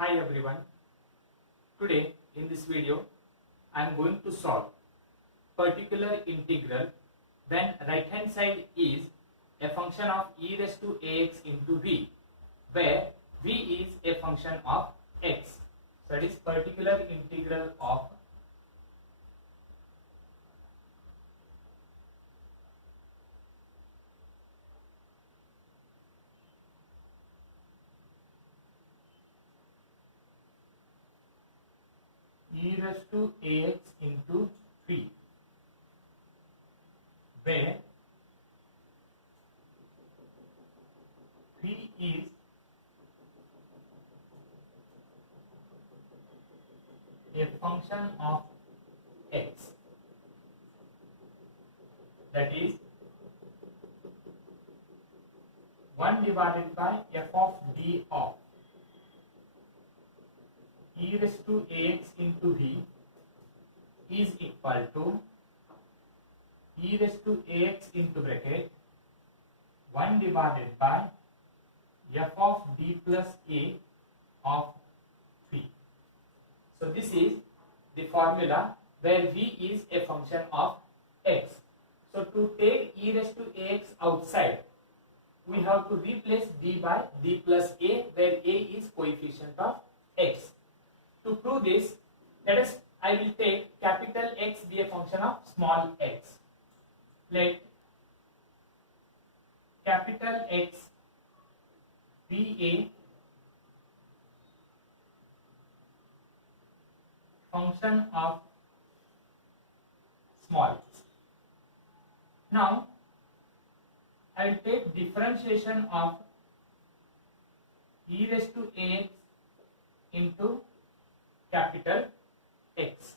Hi everyone. Today in this video I am going to solve particular integral when right hand side is a function of e raised to ax into v, where v is a function of x. So it is particular integral of e raised to ax into v, where v is a function of x, that is 1 divided by f of d of e raised to ax into v is equal to e raised to ax into bracket 1 divided by f of d plus a of v. So this is the formula where v is a function of x. So to take e raised to ax outside, we have to replace d by d plus a, where a is coefficient of x. To prove this, I will take capital X be a function of small x. Let capital X be a function of small x. Now I will take differentiation of e raised to ax into capital X.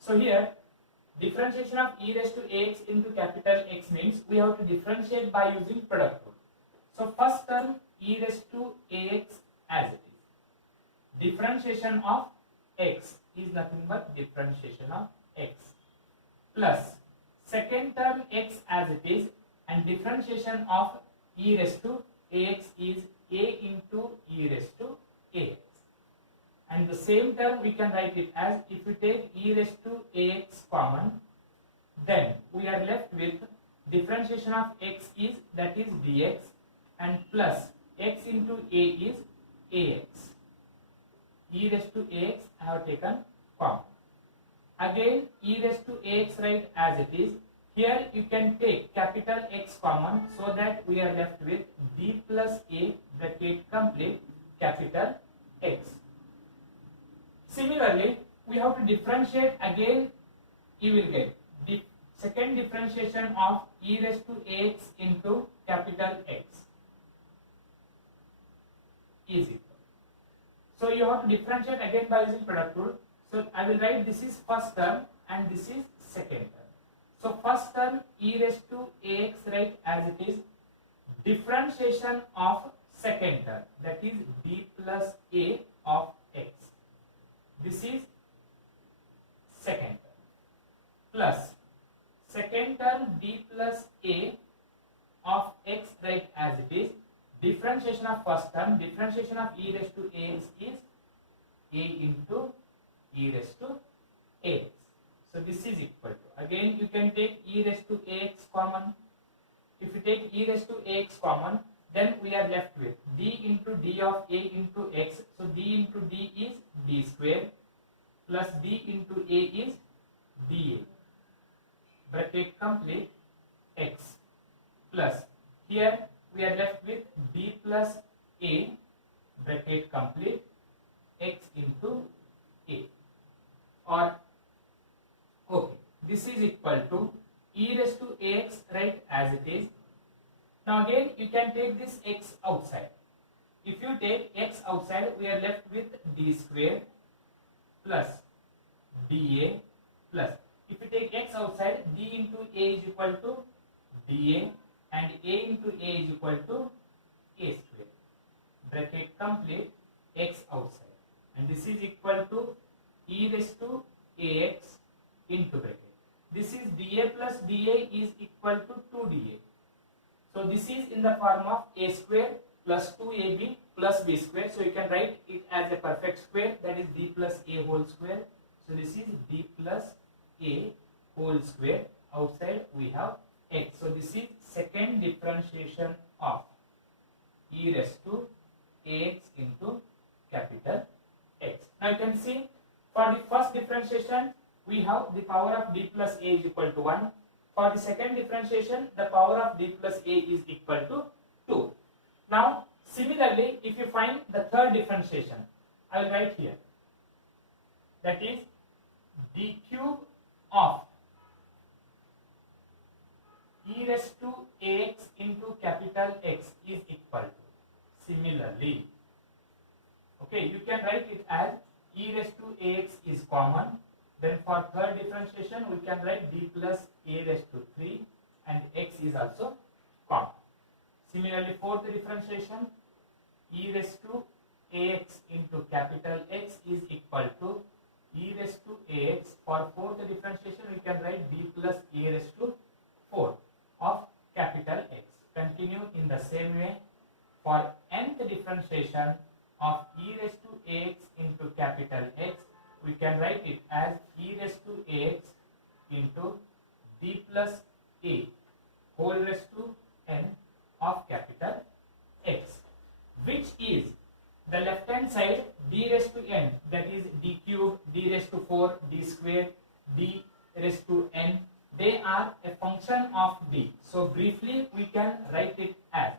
So here differentiation of e raised to ax into capital X means we have to differentiate by using product rule. So first term e raised to ax as it is. Differentiation of x is nothing but differentiation of x, plus second term x as it is, and differentiation of e raised to ax is a into e raised to ax. And the same term we can write it as, if we take e raised to ax common, then we are left with differentiation of x is, that is dx, and plus x into a is ax. E raised to ax I have taken common. Again e raised to ax write as it is. Here you can take capital X common, so that we are left with d plus a bracket complete capital X. Similarly, we have to differentiate again. You will get the second differentiation of e raised to ax into capital X is equal. So you have to differentiate again by using product rule. So I will write this is first term and this is second term. So first term e raised to ax write as it is. Differentiation of second term, that is d plus a of x. This is second term, plus second term d plus a of x write as it is. Differentiation of first term, differentiation of e raised to ax is a into e raised to ax. So this is equal to, again you can take e raised to ax common. If you take e raised to ax common, then we are left with d into d of a into x. So d into d is d square, plus d into a is dA, bracket complete x, plus here we are left with d plus a bracket complete x into a, or okay, this is equal to e raised to ax right as it is. Now again you can take this x outside. If you take x outside, we are left with d square plus dA, plus if you take x outside, d into a is equal to dA, and a into a is equal to a square, bracket complete x outside, and this is equal to e raised to ax into bracket. This is dA plus dA is equal to 2dA. So this is in the form of a square plus 2ab plus b square. So you can write it as a perfect square, that is b plus a whole square. So this is b plus a whole square. Outside we have x. So this is second differentiation of e raised to ax into capital X. Now you can see for the first differentiation we have the power of b plus a is equal to 1. For the second differentiation the power of b plus a is equal to 2. Now similarly if you find the third differentiation, I will write here, that is d cube of e raised to ax into capital X is equal to, similarly, okay, you can write it as e raised to ax is common. Then for third differentiation we can write d plus a raised to 3 and x is also common. Similarly fourth differentiation, e raised to ax into capital X is equal to e raised to ax. For fourth differentiation we can write d plus a raised to 4 of capital X. Continue in the same way. For nth differentiation of e raised to ax into capital X, we can write it as e raised to ax into d plus a whole raised to n of capital X, which is the left hand side d raised to n, that is d cube, d raised to 4, d square, d raised to n. They are a function of d. So briefly we can write it as,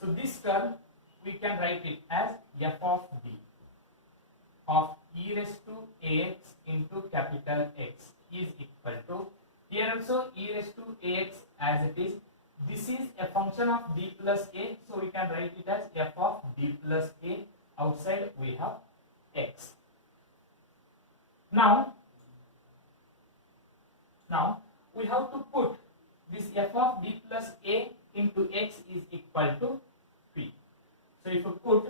so this term we can write it as f of d of e raised to ax into capital X is equal to, here also e raised to ax as it is. This is a function of d plus a, so we can write it as f of d plus a. Outside we have x. Now we have to put this f of d plus a into x is equal to p. So if you put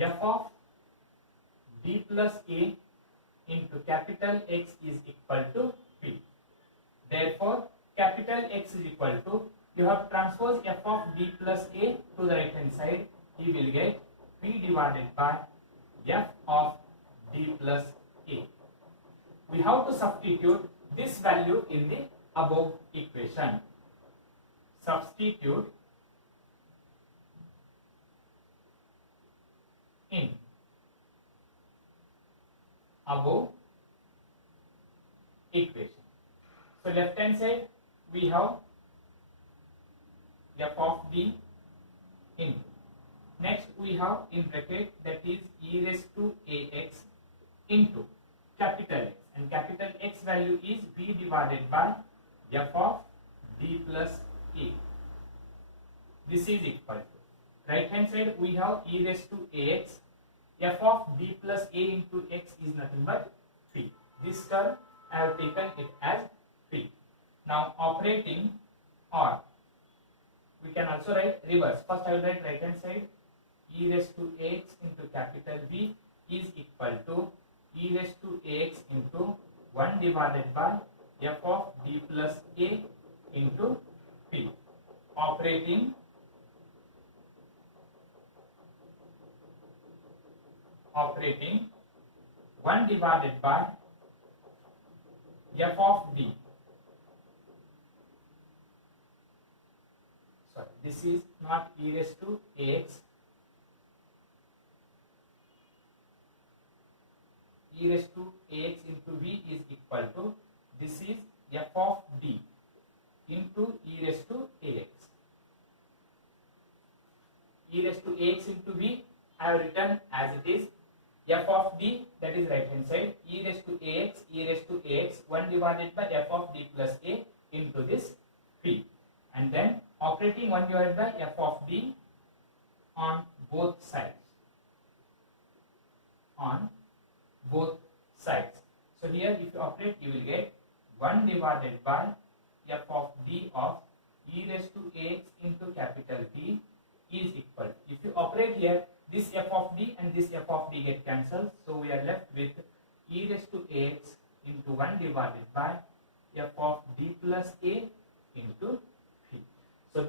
f of d plus a into capital X is equal to p. Therefore capital X is equal to, you have transposed f of d plus a to the right hand side, you will get p divided by f of d plus a. We have to substitute this value in the above equation. Substitute in above equation. So left hand side we have f of d in, next we have in bracket, that is e raised to ax into capital X, and capital X value is p divided by f of d plus a. This is equal to, right hand side we have e raised to ax, f of d plus a into x is nothing but p. This term I have taken it as p. Now operating, or we can also write reverse. First I will write right hand side, e raised to ax into capital B is equal to e raised to ax into 1 divided by f of d plus a into p. Operating, operating 1 divided by f of d. Sorry, this is not e raised to ax. E raised to ax into v is equal to, this is f of d into e raised to ax. E raised to ax into v I have written as it is, f of d, that is right hand side, e raised to ax 1 divided by f of d plus a into this p, and then operating 1 divided by f of d on both sides, on both sides. So here if you operate you will get 1 divided by f of d of e raised to ax into capital D is equal. If you operate here, this f of d and this f of d get cancelled, so we are left with e raised to ax into 1 divided by f of d plus a into p. So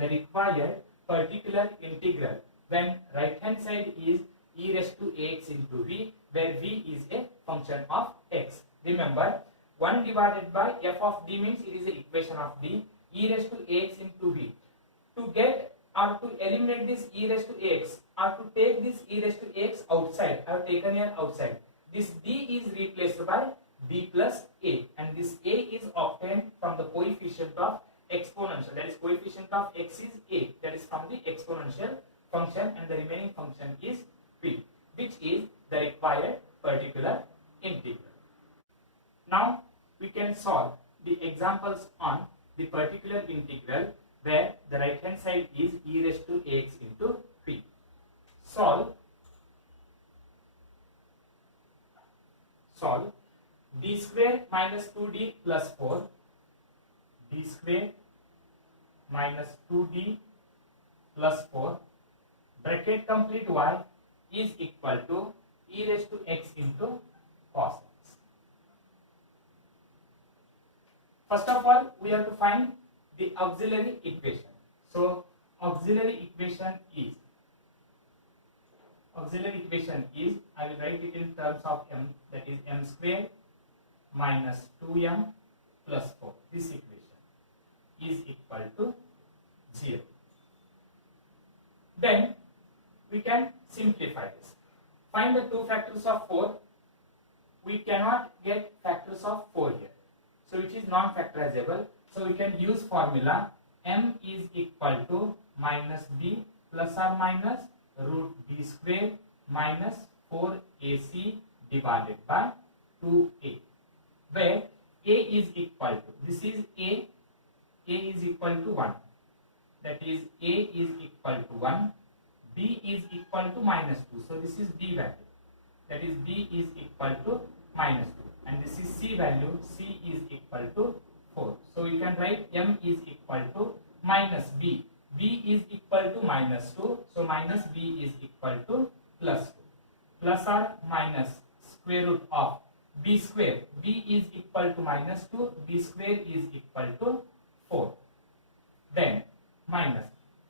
the required particular integral when right hand side is e raised to ax into v, where v is a function of x. Remember, 1 divided by f of d means it is the equation of d, e raised to ax into v. To get or to eliminate this e raised to ax, or to take this e raised to ax outside, I have taken here outside. This d is replaced by b plus a, and this a is obtained from the coefficient of exponential, that is coefficient of x is a, that is from the exponential function, and the remaining function is b, which is the required particular integral. Now we can solve the examples on the particular integral where the right hand side is e raised to ax into v. Solve d square minus 2d plus 4, d square minus 2d plus 4, bracket complete y is equal to e raised to x into cos x. First of all, we have to find the auxiliary equation. So auxiliary equation is, I will write it in terms of m, that is m square minus 2m plus 4. This equation is equal to 0. Then we can simplify this. Find the 2 factors of 4. We cannot get factors of 4 here, so it is non-factorizable. So we can use formula m is equal to minus b plus or minus root b square minus 4ac divided by 2a, where a is equal to, this is a is equal to 1, that is a is equal to 1, b is equal to minus 2, so this is b value, that is b is equal to minus 2, and this is c value, c is equal to 4. So we can write m is equal to minus b, b is equal to minus 2, so minus b is equal to plus 2, plus or minus square root of b square, b is equal to minus 2, b square is equal to 4. Then minus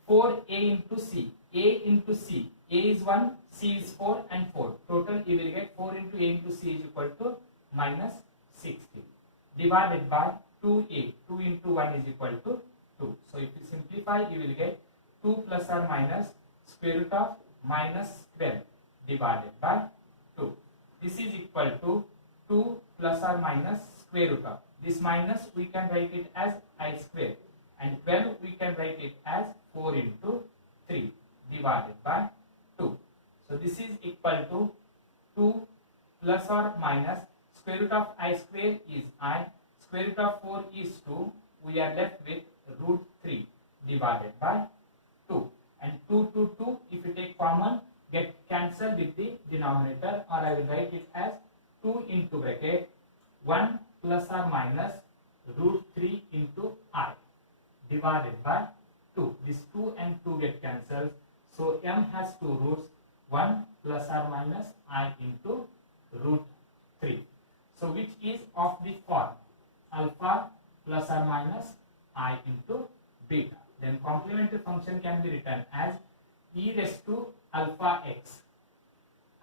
4a into c, a into c, a is 1, c is 4 and 4. Total you will get 4 into a into c is equal to minus 60, divided by 2a, 2 into 1 is equal to 2. So if you simplify, you will get 2 plus or minus square root of minus 12 divided by 2. This is equal to 2 plus or minus square root of, this minus we can write it as I square, and 12 we can write it as 4 into 3 divided by 2. So this is equal to 2 plus or minus square root of I square is I, square root of 4 is 2, we are left with root 3 divided by 2, and 2 to 2 if you take common get cancelled with the denominator, or I will write it as 2 into bracket 1 plus or minus root 3 into I divided by 2. This 2 and 2 get cancelled, so m has 2 roots, 1 plus or minus I into root 3. So which is of the form alpha plus or minus I into beta. Then complementary function can be written as e raised to alpha x.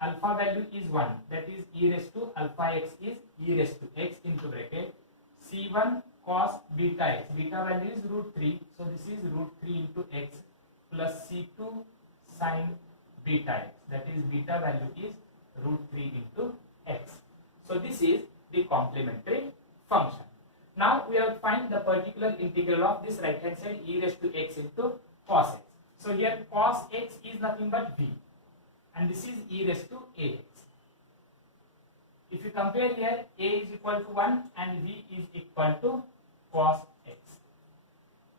Alpha value is 1, that is e raised to alpha x is e raised to x into bracket c1 cos beta x. Beta value is root 3, so this is root 3 into x plus c2 sin beta x, that is beta value is root 3 into x. So this is the complementary function. Now we have to find the particular integral of this right hand side e raised to x into cos x. So here cos x is nothing but v, and this is e raised to ax. If you compare here, a is equal to 1 and v is equal to cos x.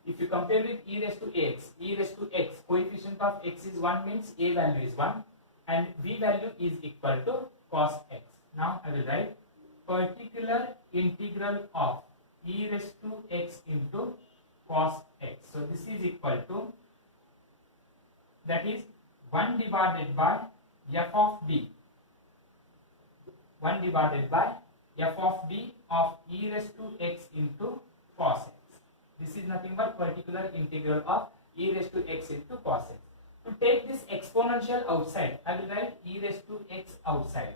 If you compare with e raised to x, coefficient of x is 1 means a value is 1 and v value is equal to cos x. Now I will write particular integral of e raised to x into cos x. So this is equal to, that is 1 divided by f of d, 1 divided by f of d of e raised to x into cos x. This is nothing but particular integral of e raised to x into cos x. To take this exponential outside, I will write e raised to x outside.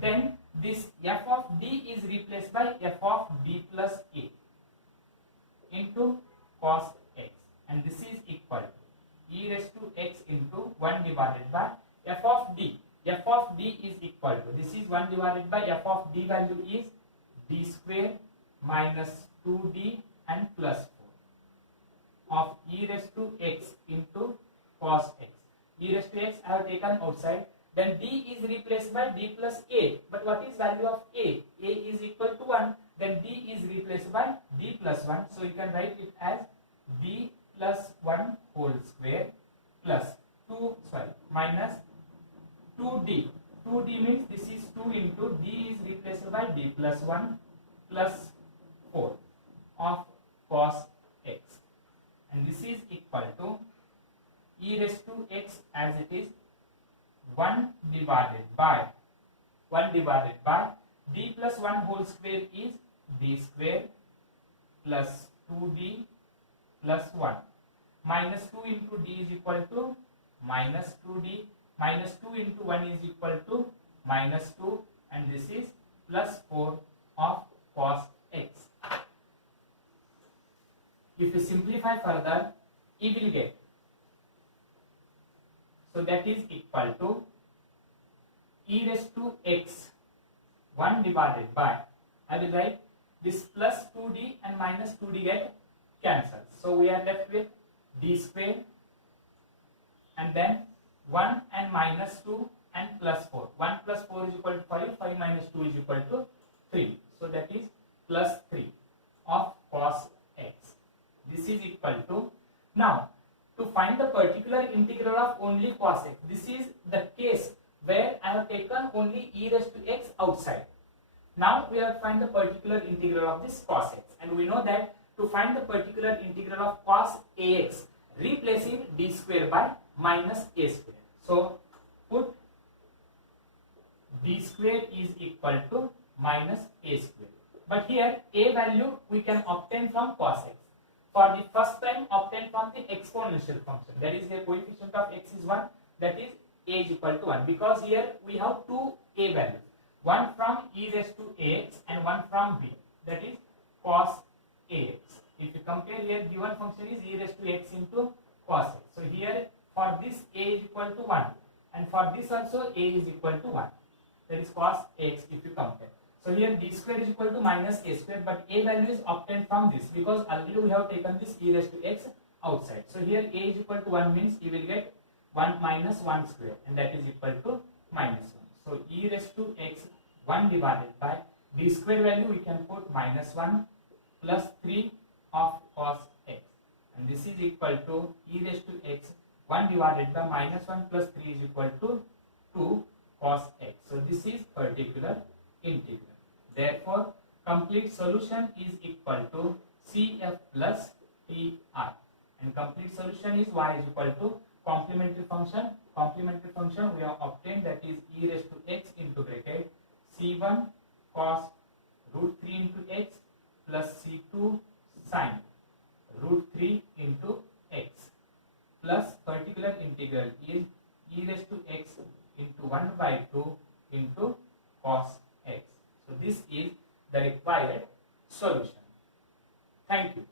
Then this f of d is replaced by f of d plus a into cos x, and this is equal to e raised to x into 1 divided by f of d. F of d is equal to, this is 1 divided by f of d value is d square minus 2d and plus 4 of e raised to x into cos x. E raised to x I have taken outside. Then d is replaced by d plus a. But what is value of a? A is equal to 1. Then d is replaced by d plus 1. So you can write it as d plus 1 whole square plus minus 2d. 2d means this is 2 into d is replaced by d plus 1 plus 4 of cos x. And this is equal to e raised to x as it is 1 divided by d plus 1 whole square is d square plus 2d plus 1 minus 2 into d is equal to minus 2d, minus 2 into 1 is equal to minus 2, and this is plus 4 of cos x. If you simplify further, you will get, so that is equal to e raised to x 1 divided by, I will write this plus 2d and minus 2d get cancelled. So we are left with d square and then 1 and minus 2 and plus 4. 1 plus 4 is equal to 5, 5 minus 2 is equal to 3. So that is plus 3 of cos x. This is equal to, now to find the particular integral of only cos x, this is the case where I have taken only e raised to x outside. Now we have to find the particular integral of this cos x, and we know that to find the particular integral of cos ax, replacing d square by minus a square. So put d square is equal to minus a square. But here a value we can obtain from cos x. For the first time, obtain from the exponential function. That is, the coefficient of x is 1. That is, a is equal to 1. Because here we have two a values. One from e raised to ax and one from b. That is cos ax. If you compare here, given function is e raised to x into cos x. So here for this a is equal to 1. And for this also a is equal to 1. That is cos x if you compare. So here d square is equal to minus a square, but a value is obtained from this because already we have taken this e raised to x outside. So here a is equal to 1 means you will get 1 minus 1 square, and that is equal to minus 1. So e raised to x 1 divided by d square value we can put minus 1 plus 3 of cos x, and this is equal to e raised to x 1 divided by minus 1 plus 3 is equal to 2 cos x. So this is particular integral. Therefore, complete solution is equal to CF plus TR, and complete solution is y is equal to complementary function. Complementary function we have obtained, that is e raised to x into bracket c1 cos root 3 into x plus c2 sin root 3 into x plus particular integral is e raised to x into 1 by 2 into cos x. So this is the required solution. Thank you.